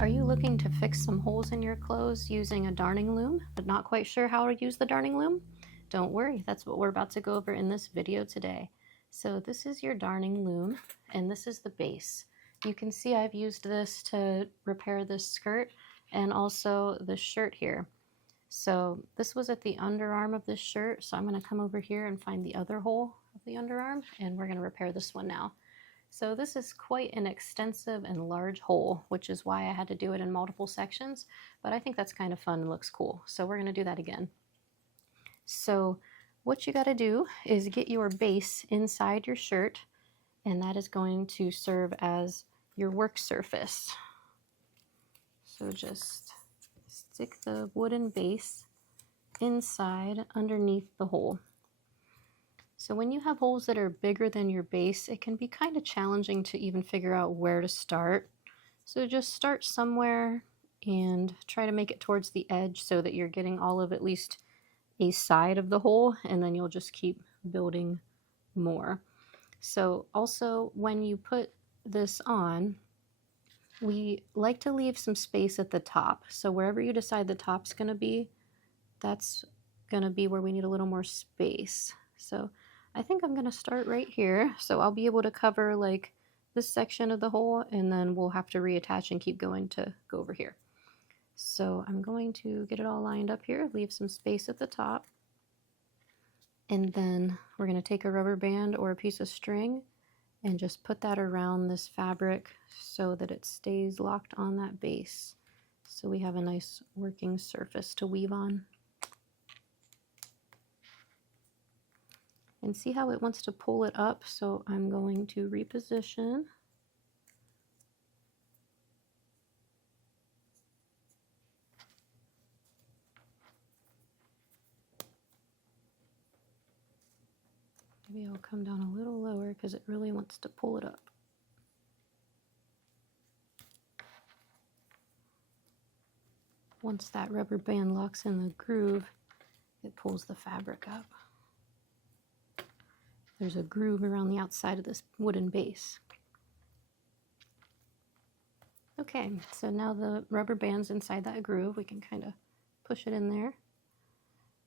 Are you looking to fix some holes in your clothes using a darning loom, but not quite sure how to use the darning loom? Don't worry, that's what we're about to go over in this video today. So this is your darning loom, and this is the base. You can see I've used this to repair this skirt and also the shirt here. So this was at the underarm of this shirt, so I'm going to come over here and find the other hole of the underarm, and we're going to repair this one now. So this is quite an extensive and large hole, which is why I had to do it in multiple sections, but I think that's kind of fun and looks cool. So we're going to do that again. So what you got to do is get your base inside your shirt, and that is going to serve as your work surface. So just stick the wooden base inside underneath the hole. So when you have holes that are bigger than your base, it can be kind of challenging to even figure out where to start. So just start somewhere and try to make it towards the edge so that you're getting all of at least a side of the hole, and then you'll just keep building more. So also when you put this on, we like to leave some space at the top. So wherever you decide the top's going to be, that's going to be where we need a little more space. So I think I'm going to start right here, so I'll be able to cover like this section of the hole, and then we'll have to reattach and keep going to go over here. So I'm going to get it all lined up here, leave some space at the top, and then we're going to take a rubber band or a piece of string and just put that around this fabric so that it stays locked on that base, so we have a nice working surface to weave on. And see how it wants to pull it up, so I'm going to reposition. Maybe I'll come down a little lower because it really wants to pull it up. Once that rubber band locks in the groove, it pulls the fabric up. There's a groove around the outside of this wooden base. Okay, so now the rubber band's inside that groove. We can kind of push it in there.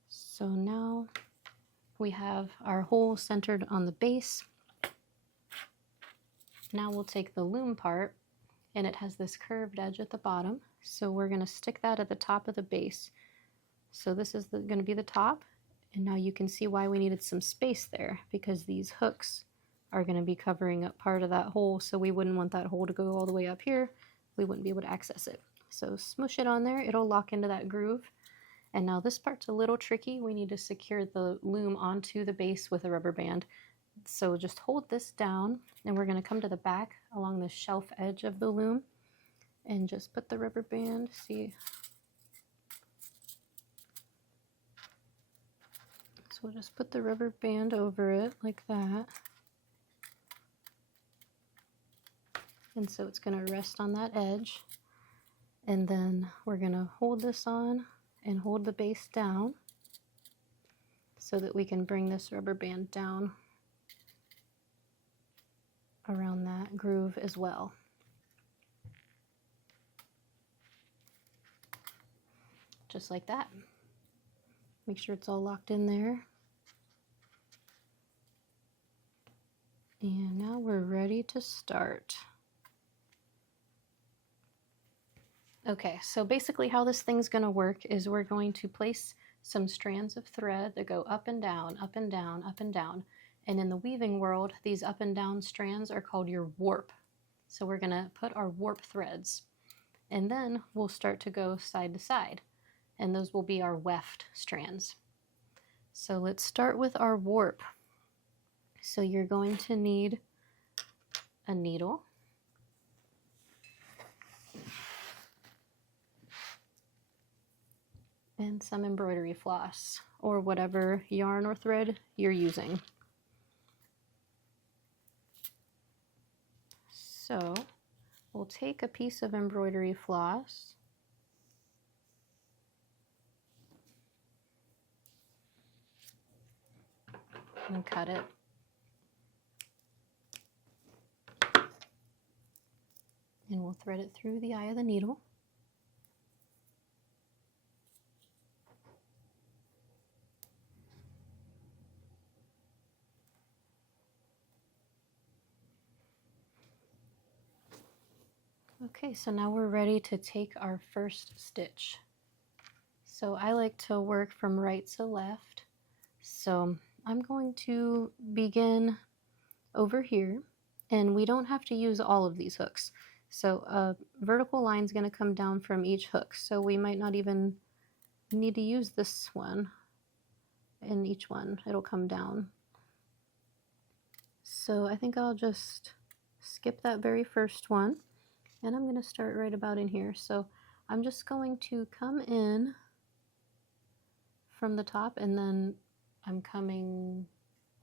So now we have our hole centered on the base. Now we'll take the loom part, and it has this curved edge at the bottom. So we're going to stick that at the top of the base. So this is going to be the top. And now you can see why we needed some space there, because these hooks are going to be covering up part of that hole, so we wouldn't want that hole to go all the way up here. We wouldn't be able to access it. So smush it on there, it'll lock into that groove. And now this part's a little tricky. We need to secure the loom onto the base with a rubber band. So just hold this down, and we're going to come to the back along the shelf edge of the loom and just put the rubber band, see. So we'll just put the rubber band over it like that. And so it's going to rest on that edge. And then we're going to hold this on and hold the base down so that we can bring this rubber band down around that groove as well. Just like that. Make sure it's all locked in there. And now we're ready to start. Okay, so basically how this thing's going to work is we're going to place some strands of thread that go up and down, up and down, up and down. And in the weaving world, these up and down strands are called your warp. So we're going to put our warp threads. And then we'll start to go side to side. And those will be our weft strands. So let's start with our warp. So you're going to need a needle, and some embroidery floss, or whatever yarn or thread you're using. So we'll take a piece of embroidery floss and cut it. And we'll thread it through the eye of the needle. Okay, so now we're ready to take our first stitch. So I like to work from right to left. So I'm going to begin over here, and we don't have to use all of these hooks. So a vertical line is going to come down from each hook. So we might not even need to use this one in each one. It'll come down. So I think I'll just skip that very first one. And I'm going to start right about in here. So I'm just going to come in from the top, and then I'm coming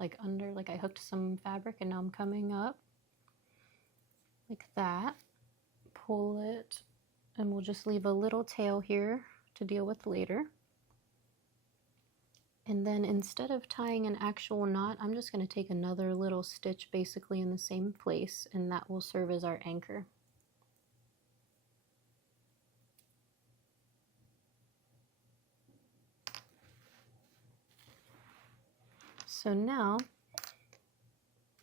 like under, like I hooked some fabric, and now I'm coming up like that. Pull it, and we'll just leave a little tail here to deal with later. And then instead of tying an actual knot, I'm just going to take another little stitch basically in the same place, and that will serve as our anchor. So now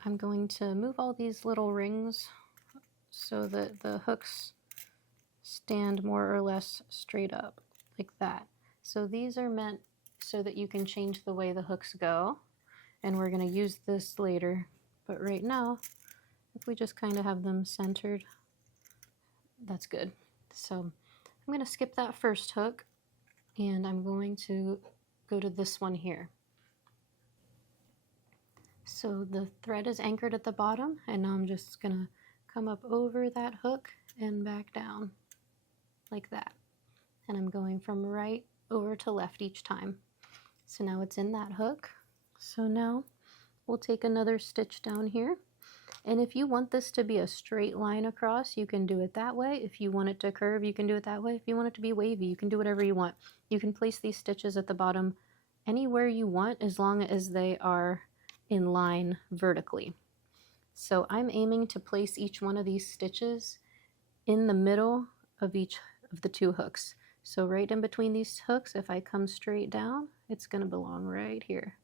I'm going to move all these little rings so that the hooks stand more or less straight up like that. So these are meant so that you can change the way the hooks go, and we're going to use this later. But right now, if we just kind of have them centered, that's good. So I'm going to skip that first hook, and I'm going to go to this one here. So the thread is anchored at the bottom, and now I'm just going to come up over that hook and back down like that. And I'm going from right over to left each time. So now it's in that hook. So now we'll take another stitch down here. And if you want this to be a straight line across, you can do it that way. If you want it to curve, you can do it that way. If you want it to be wavy, you can do whatever you want. You can place these stitches at the bottom anywhere you want, as long as they are in line vertically. So I'm aiming to place each one of these stitches in the middle of each of the two hooks. So right in between these hooks, if I come straight down, it's going to belong right here.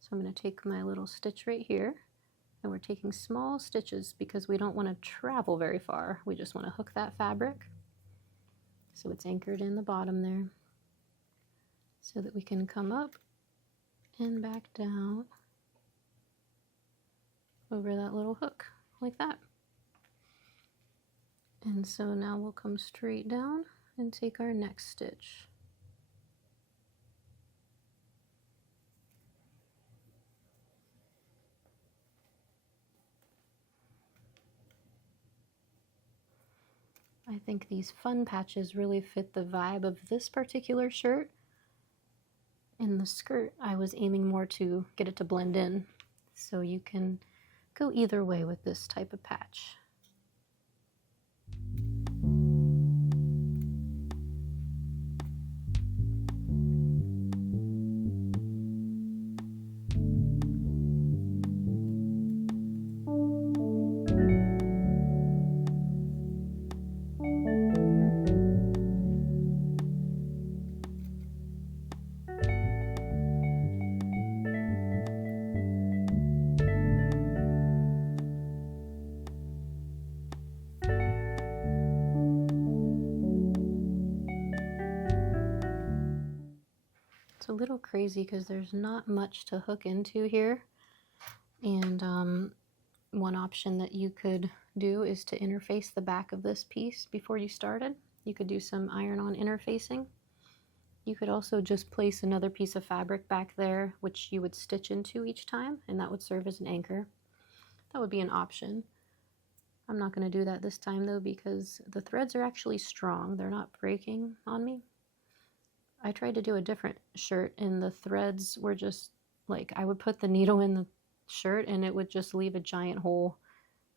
So I'm going to take my little stitch right here, and we're taking small stitches because we don't want to travel very far. We just want to hook that fabric so it's anchored in the bottom there, so that we can come up and back down over that little hook like that. And so now we'll come straight down and take our next stitch. I think these fun patches really fit the vibe of this particular shirt. In the skirt, I was aiming more to get it to blend in, so you can go either way with this type of patch. It's a little crazy because there's not much to hook into here, and one option that you could do is to interface the back of this piece before you started. You could do some iron-on interfacing. You could also just place another piece of fabric back there, which you would stitch into each time, and that would serve as an anchor. That would be an option. I'm not going to do that this time though, because the threads are actually strong. They're not breaking on me. I tried to do a different shirt, and the threads were just like, I would put the needle in the shirt and it would just leave a giant hole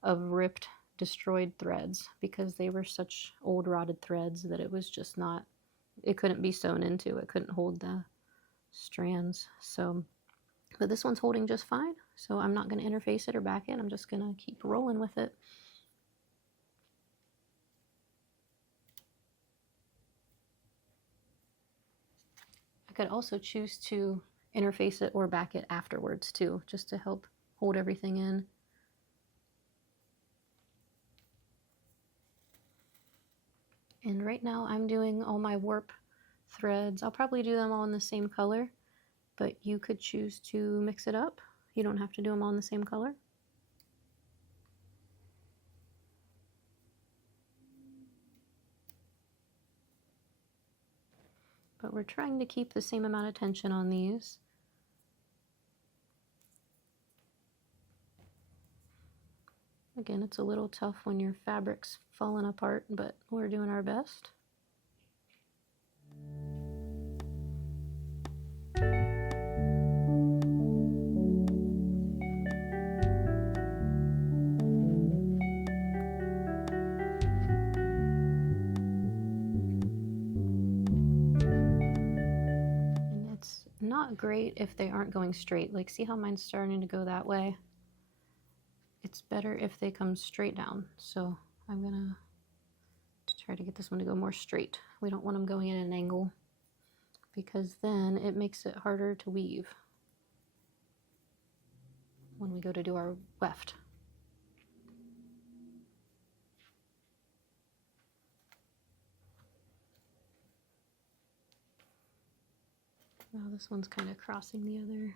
of ripped, destroyed threads, because they were such old rotted threads that it was just not, it couldn't be sewn into, it couldn't hold the strands. So, but this one's holding just fine, so I'm not going to interface it or back it. I'm just going to keep rolling with it. could also choose to interface it or back it afterwards too, just to help hold everything in. And right now I'm doing all my warp threads. I'll probably do them all in the same color, but you could choose to mix it up. You don't have to do them all in the same color. But we're trying to keep the same amount of tension on these. Again, it's a little tough when your fabric's falling apart, but we're doing our best. And it's not great if they aren't going straight. Like, see how mine's starting to go that way? It's better if they come straight down. So I'm gonna try to get this one to go more straight. We don't want them going at an angle, because then it makes it harder to weave when we go to do our weft. Now this one's kind of crossing the other.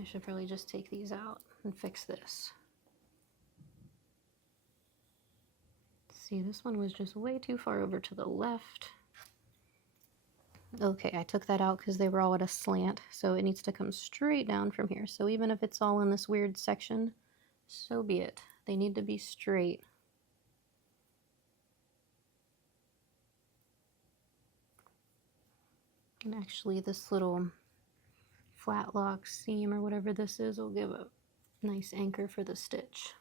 I should probably just take these out and fix this. See, this one was just way too far over to the left. Okay, I took that out because they were all at a slant, so it needs to come straight down from here. So even if it's all in this weird section, so be it. They need to be straight. And actually this little flat lock seam or whatever this is will give a nice anchor for the stitch.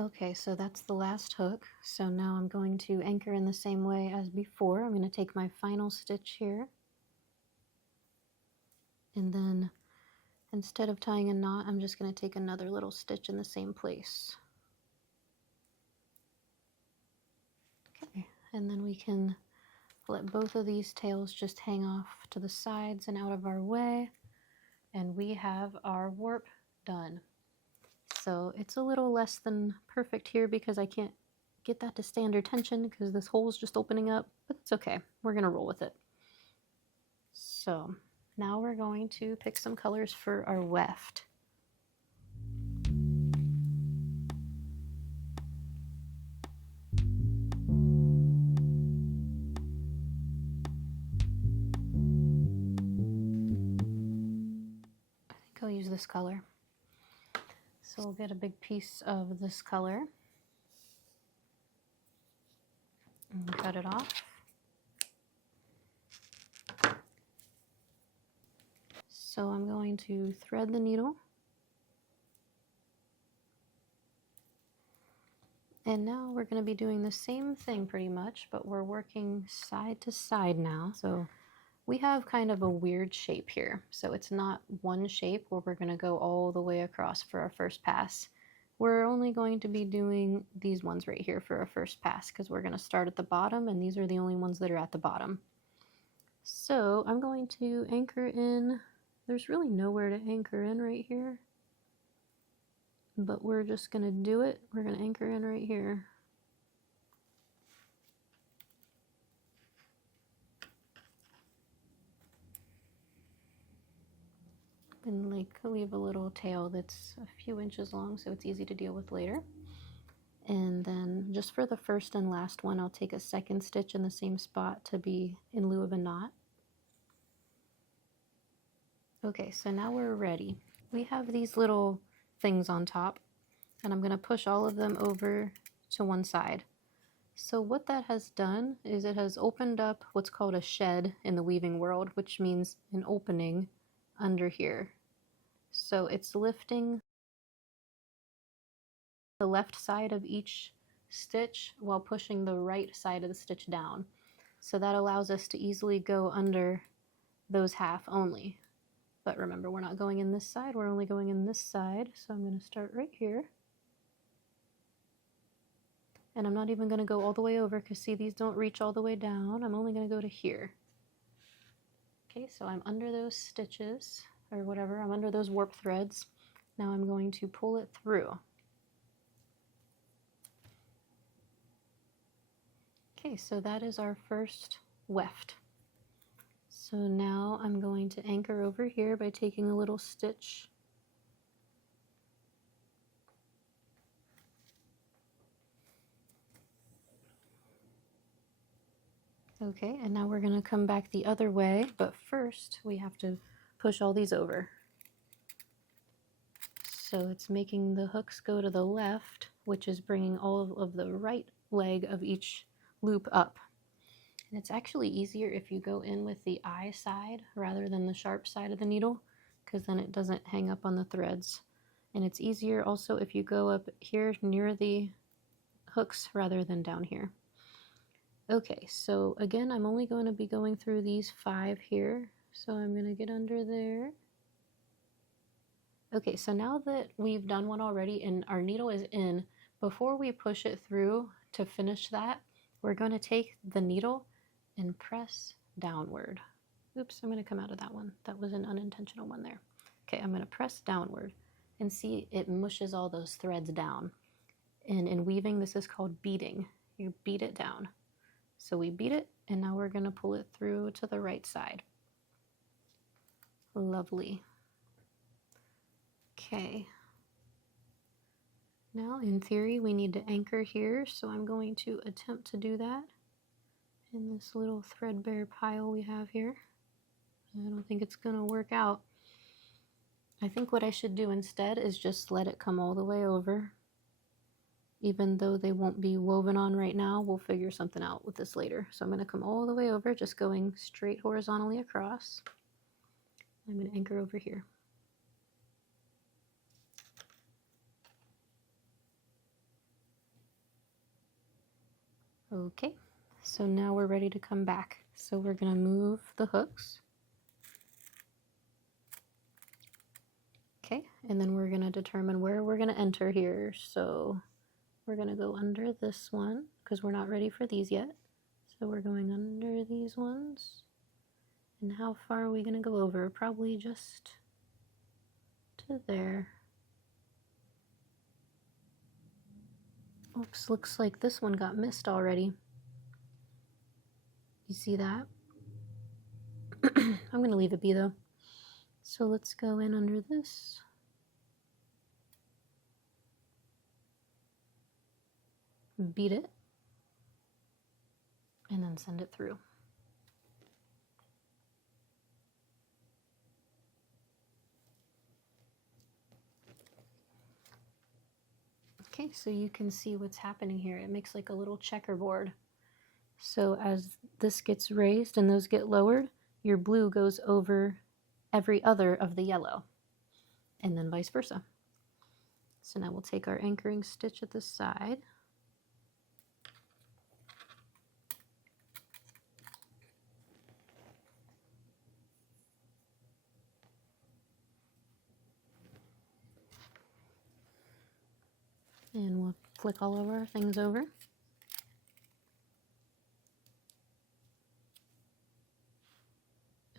Okay, so that's the last hook. So now I'm going to anchor in the same way as before. I'm going to take my final stitch here. And then instead of tying a knot, I'm just going to take another little stitch in the same place. Okay, and then we can let both of these tails just hang off to the sides and out of our way. And we have our warp done. So it's a little less than perfect here because I can't get that to stay under tension because this hole is just opening up, but it's okay. We're gonna roll with it. So now we're going to pick some colors for our weft. I think I'll use this color. So we'll get a big piece of this color and cut it off. So I'm going to thread the needle. And now we're going to be doing the same thing pretty much, but we're working side to side now. So we have kind of a weird shape here. So it's not one shape where we're going to go all the way across for our first pass. We're only going to be doing these ones right here for our first pass because we're going to start at the bottom and these are the only ones that are at the bottom. So I'm going to anchor in. There's really nowhere to anchor in right here, but we're just going to do it. We're going to anchor in right here. And like leave a little tail that's a few inches long so it's easy to deal with later. And then just for the first and last one, I'll take a second stitch in the same spot to be in lieu of a knot. Okay, so now we're ready. We have these little things on top, and I'm going to push all of them over to one side. So what that has done is it has opened up what's called a shed in the weaving world, which means an opening under here. So it's lifting the left side of each stitch while pushing the right side of the stitch down. So that allows us to easily go under those half only. But remember, we're not going in this side, we're only going in this side. So I'm going to start right here. And I'm not even going to go all the way over because see, these don't reach all the way down. I'm only going to go to here. Okay, so I'm under those stitches, or whatever, I'm under those warp threads. Now I'm going to pull it through. Okay, so that is our first weft. So now I'm going to anchor over here by taking a little stitch. Okay, and now we're going to come back the other way, but first we have to push all these over. So it's making the hooks go to the left, which is bringing all of the right leg of each loop up. And it's actually easier if you go in with the eye side rather than the sharp side of the needle, because then it doesn't hang up on the threads. And it's easier also if you go up here near the hooks rather than down here. Okay, so again, I'm only going to be going through these 5 here. So I'm going to get under there. Okay, so now that we've done one already and our needle is in, before we push it through to finish that, we're going to take the needle and press downward. Oops, I'm going to come out of that one. That was an unintentional one there. Okay, I'm going to press downward and see it mushes all those threads down. And in weaving, this is called beating. You beat it down. So we beat it, and now we're going to pull it through to the right side. Lovely. Okay. Now, in theory, we need to anchor here, so I'm going to attempt to do that in this little threadbare pile we have here. I don't think it's going to work out. I think what I should do instead is just let it come all the way over. Even though they won't be woven on right now, we'll figure something out with this later. So I'm going to come all the way over, just going straight horizontally across. I'm going to anchor over here. Okay, so now we're ready to come back. So we're going to move the hooks. Okay, and then we're going to determine where we're going to enter here. So we're going to go under this one because we're not ready for these yet. So we're going under these ones. And how far are we going to go over? Probably just to there. Oops, looks like this one got missed already. You see that? I'm going to leave it be though. So let's go in under this. Beat it. And then send it through. Okay, so you can see what's happening here. It makes like a little checkerboard. So as this gets raised and those get lowered, your blue goes over every other of the yellow, and then vice versa. So now we'll take our anchoring stitch at the side. And we'll flick all of our things over.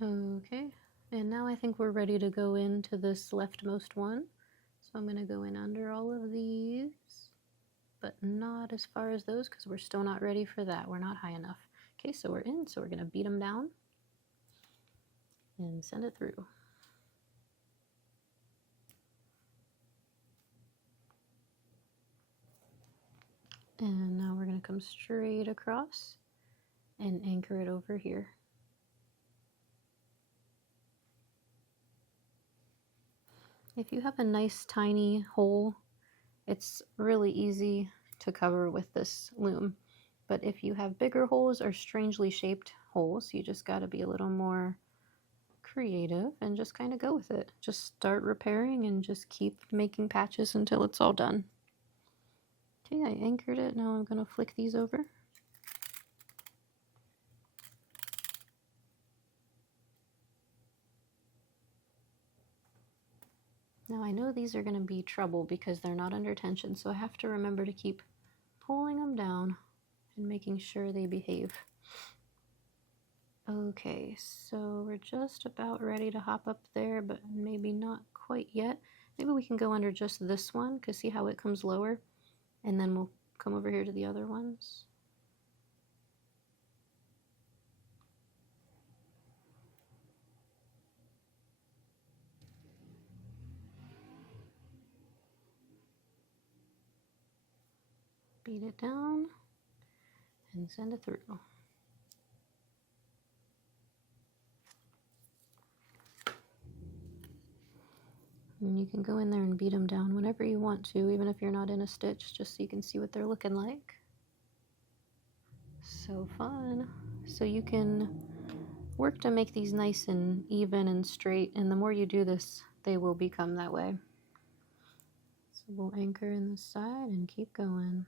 Okay, and now I think we're ready to go into this leftmost one. So I'm going to go in under all of these, but not as far as those because we're still not ready for that. We're not high enough. Okay, so we're in, so we're going to beat them down and send it through. And now we're going to come straight across and anchor it over here. If you have a nice tiny hole, it's really easy to cover with this loom. But if you have bigger holes or strangely shaped holes, you just got to be a little more creative and just kind of go with it. Just start repairing and just keep making patches until it's all done. Okay, I anchored it. Now I'm going to flick these over. Now I know these are going to be trouble because they're not under tension, so I have to remember to keep pulling them down and making sure they behave. Okay, so we're just about ready to hop up there, but maybe not quite yet. Maybe we can go under just this one, because see how it comes lower? And then we'll come over here to the other ones. Beat it down and send it through. And you can go in there and beat them down whenever you want to, even if you're not in a stitch, just so you can see what they're looking like. So fun. So you can work to make these nice and even and straight, and the more you do this, they will become that way. So we'll anchor in the side and keep going.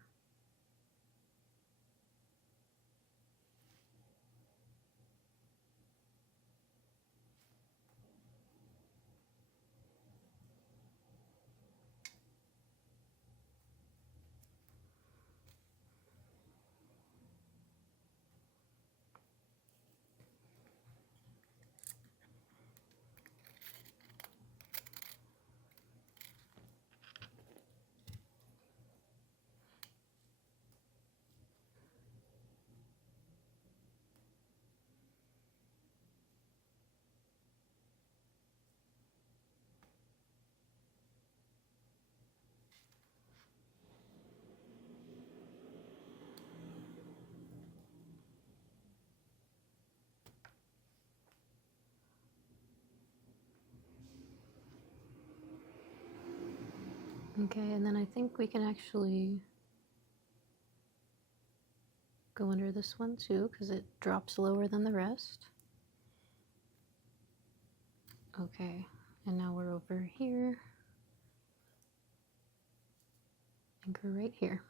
Okay, and then I think we can actually go under this one too, because it drops lower than the rest. Okay, and now we're over here. Anchor right here.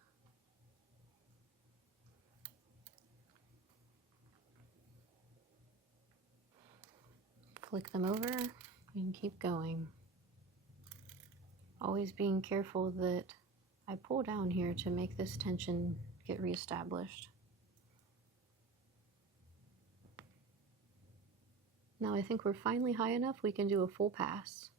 Flick them over and keep going. Always being careful that I pull down here to make this tension get reestablished. Now I think we're finally high enough we can do a full pass.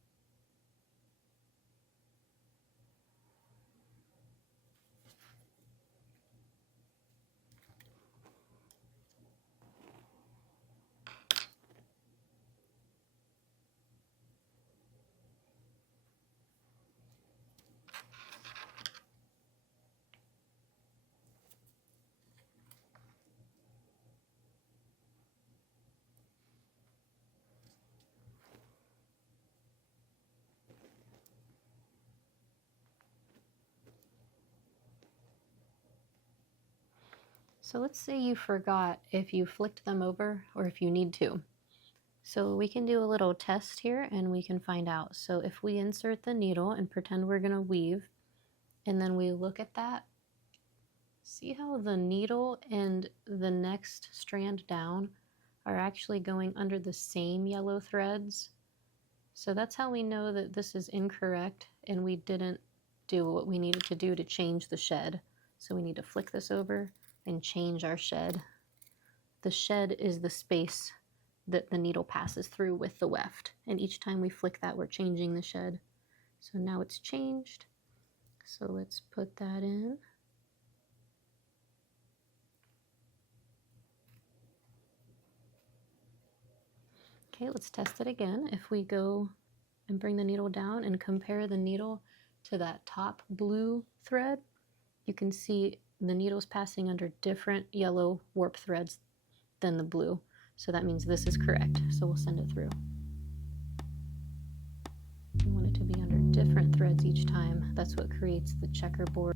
So let's say you forgot if you flicked them over or if you need to. So we can do a little test here and we can find out. So if we insert the needle and pretend we're going to weave, and then we look at that, see how the needle and the next strand down are actually going under the same yellow threads? So that's how we know that this is incorrect and we didn't do what we needed to do to change the shed. So we need to flick this over and change our shed. The shed is the space that the needle passes through with the weft, and each time we flick that, we're changing the shed. So now it's changed. So let's put that in. Okay, let's test it again. If we go and bring the needle down and compare the needle to that top blue thread, you can see the needle's passing under different yellow warp threads than the blue. So that means this is correct. So we'll send it through. You want it to be under different threads each time. That's what creates the checkerboard.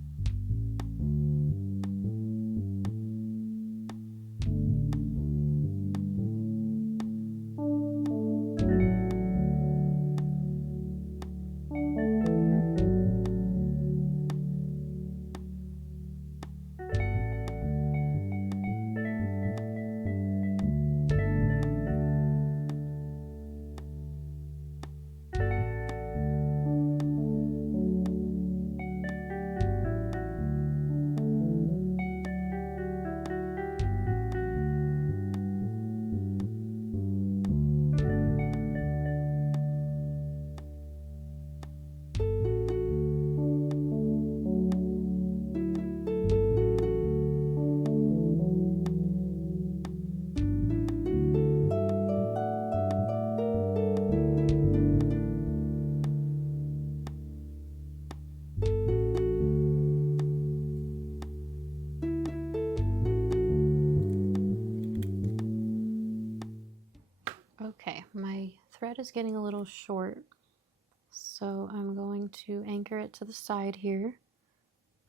Okay, my thread is getting a little short, so I'm going to anchor it to the side here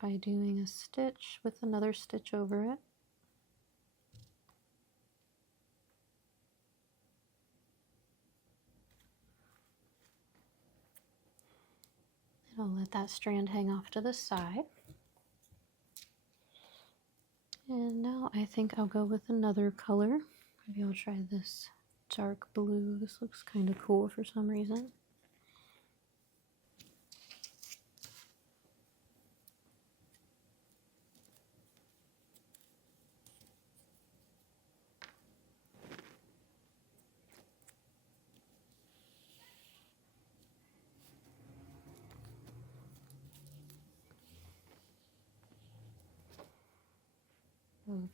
by doing a stitch with another stitch over it. And I'll let that strand hang off to the side. And now I think I'll go with another color. Maybe I'll try this dark blue. This looks kind of cool for some reason.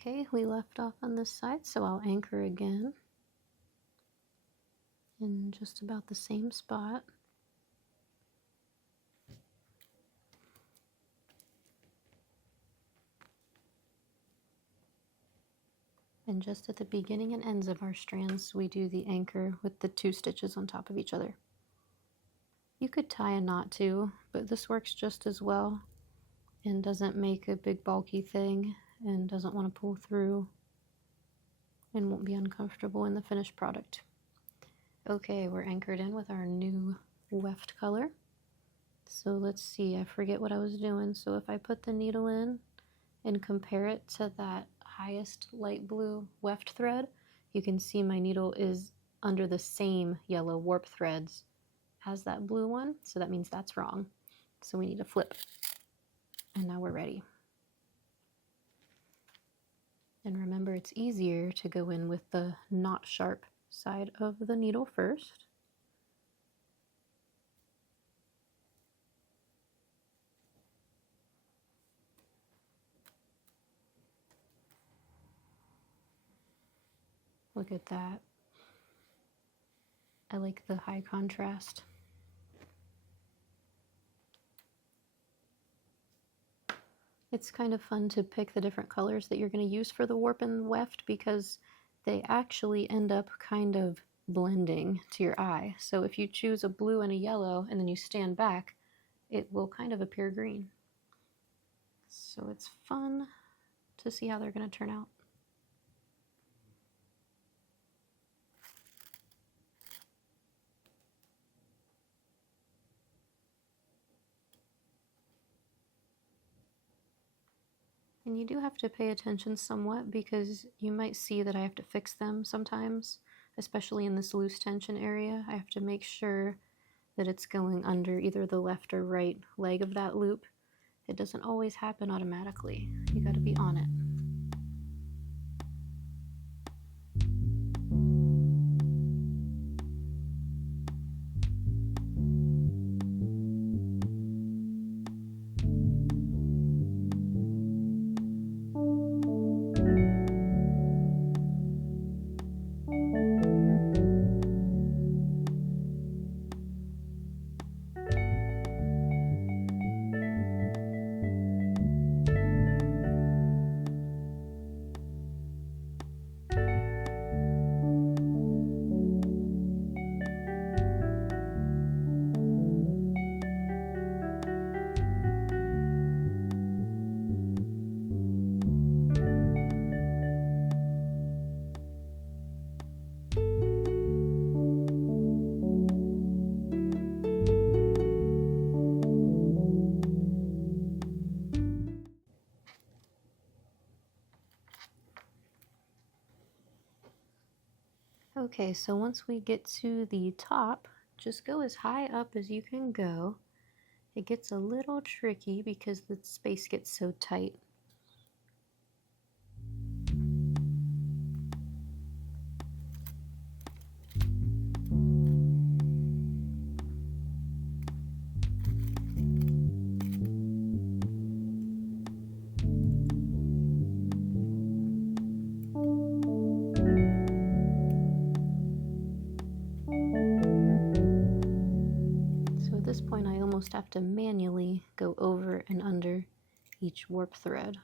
Okay, we left off on this side, so I'll anchor again in just about the same spot. And just at the beginning and ends of our strands, we do the anchor with the 2 stitches on top of each other. You could tie a knot too, but this works just as well and doesn't make a big bulky thing and doesn't want to pull through and won't be uncomfortable in the finished product. Okay, we're anchored in with our new Weft color. So let's see, I forget what I was doing. So if I put the needle in and compare it to that highest light blue Weft thread, you can see my needle is under the same yellow warp threads as that blue one. So that means that's wrong. So we need to flip. And now we're ready. And remember, it's easier to go in with the not sharp side of the needle first. Look at that. I like the high contrast. It's kind of fun to pick the different colors that you're going to use for the warp and weft because they actually end up kind of blending to your eye. So if you choose a blue and a yellow and then you stand back, it will kind of appear green. So it's fun to see how they're going to turn out. And you do have to pay attention somewhat because you might see that I have to fix them sometimes, especially in this loose tension area. I have to make sure that it's going under either the left or right leg of that loop. It doesn't always happen automatically. You got to be on it. Okay, so once we get to the top, just go as high up as you can go. It gets a little tricky because the space gets so tight. At this point, I almost have to manually go over and under each warp thread.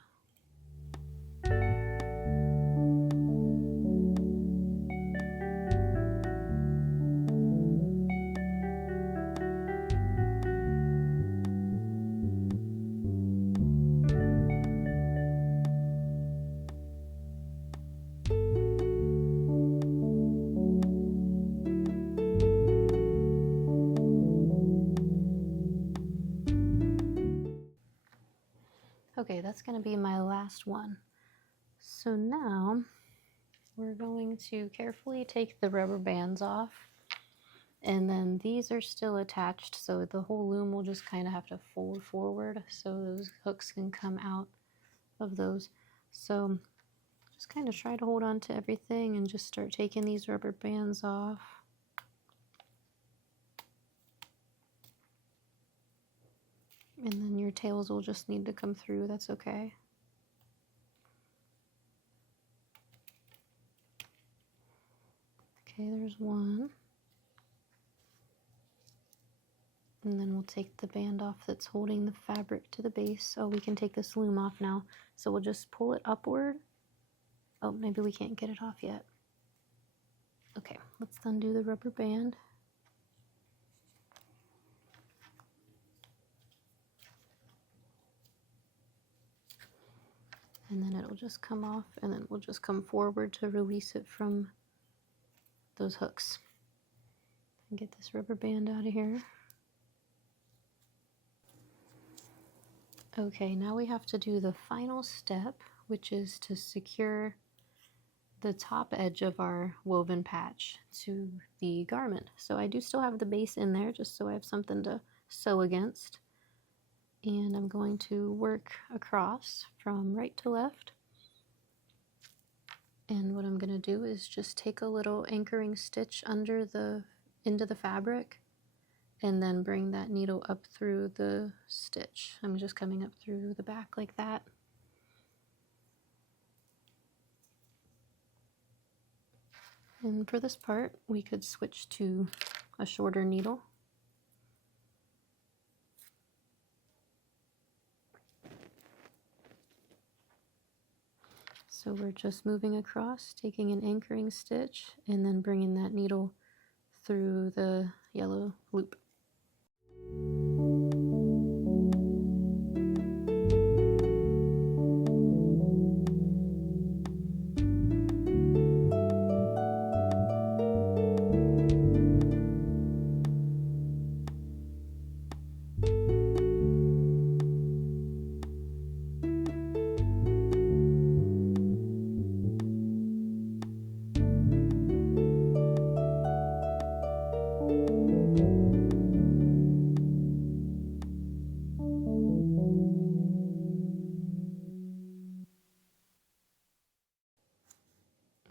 Okay, that's going to be my last one. So now we're going to carefully take the rubber bands off, and then these are still attached, so the whole loom will just kind of have to fold forward so those hooks can come out of those. So just kind of try to hold on to everything and just start taking these rubber bands off. And then your tails will just need to come through, that's okay. Okay, there's one. And then we'll take the band off that's holding the fabric to the base. Oh, we can take this loom off now. So we'll just pull it upward. Oh, maybe we can't get it off yet. Okay, let's undo the rubber band. And then it'll just come off, and then we'll just come forward to release it from those hooks. And get this rubber band out of here. Okay, now we have to do the final step, which is to secure the top edge of our woven patch to the garment. So I do still have the base in there just so I have something to sew against. And I'm going to work across from right to left. And what I'm going to do is just take a little anchoring stitch into the fabric and then bring that needle up through the stitch. I'm just coming up through the back like that. And for this part, we could switch to a shorter needle. So we're just moving across, taking an anchoring stitch, and then bringing that needle through the yellow loop.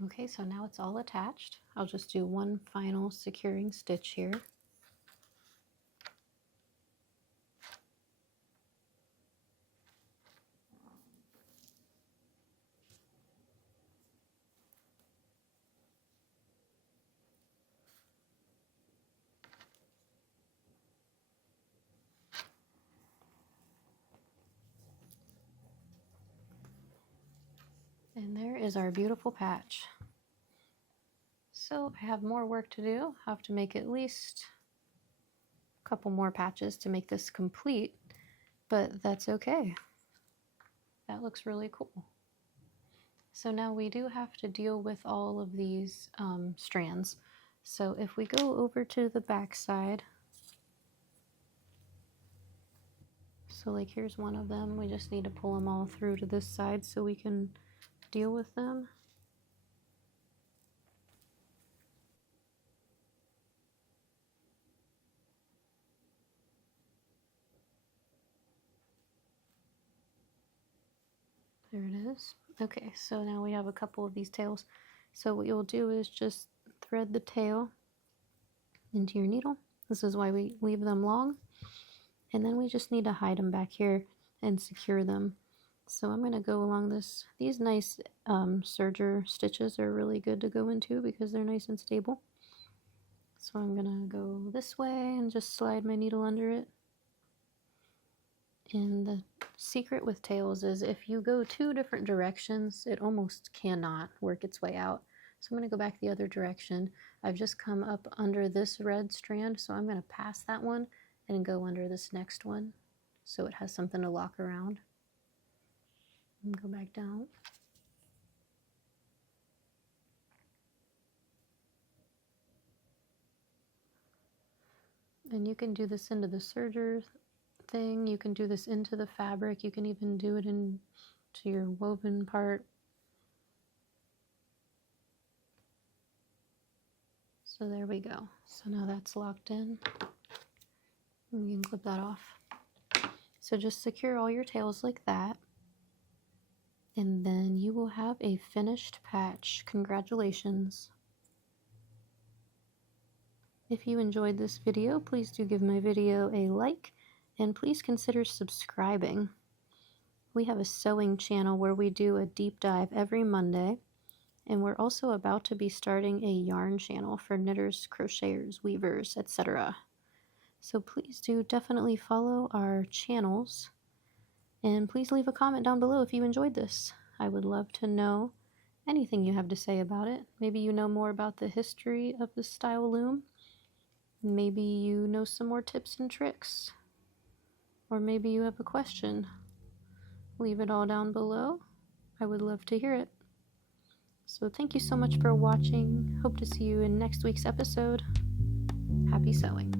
Okay, so now it's all attached. I'll just do one final securing stitch here. And there is our beautiful patch. So I have more work to do. I have to make at least a couple more patches to make this complete, but that's okay. That looks really cool. So now we do have to deal with all of these strands. So if we go over to the back side, so like here's one of them, we just need to pull them all through to this side so we can deal with them. There it is. Okay, so now we have a couple of these tails. So what you'll do is just thread the tail into your needle. This is why we leave them long. And then we just need to hide them back here and secure them. So I'm going to go along this. These nice serger stitches are really good to go into because they're nice and stable. So I'm going to go this way and just slide my needle under it. And the secret with tails is if you go 2 different directions, it almost cannot work its way out. So I'm going to go back the other direction. I've just come up under this red strand, so I'm going to pass that one and go under this next one so it has something to lock around. And go back down. And you can do this into the serger thing, you can do this into the fabric, you can even do it into your woven part. So there we go. So now that's locked in. We can clip that off. So just secure all your tails like that. And then you will have a finished patch. Congratulations. If you enjoyed this video, please do give my video a like and please consider subscribing. We have a sewing channel where we do a deep dive every Monday, and we're also about to be starting a yarn channel for knitters, crocheters, weavers, etc. So please do definitely follow our channels, and please leave a comment down below if you enjoyed this. I would love to know anything you have to say about it. Maybe you know more about the history of the style loom. Maybe you know some more tips and tricks. Or maybe you have a question. Leave it all down below. I would love to hear it. So thank you so much for watching. Hope to see you in next week's episode. Happy sewing.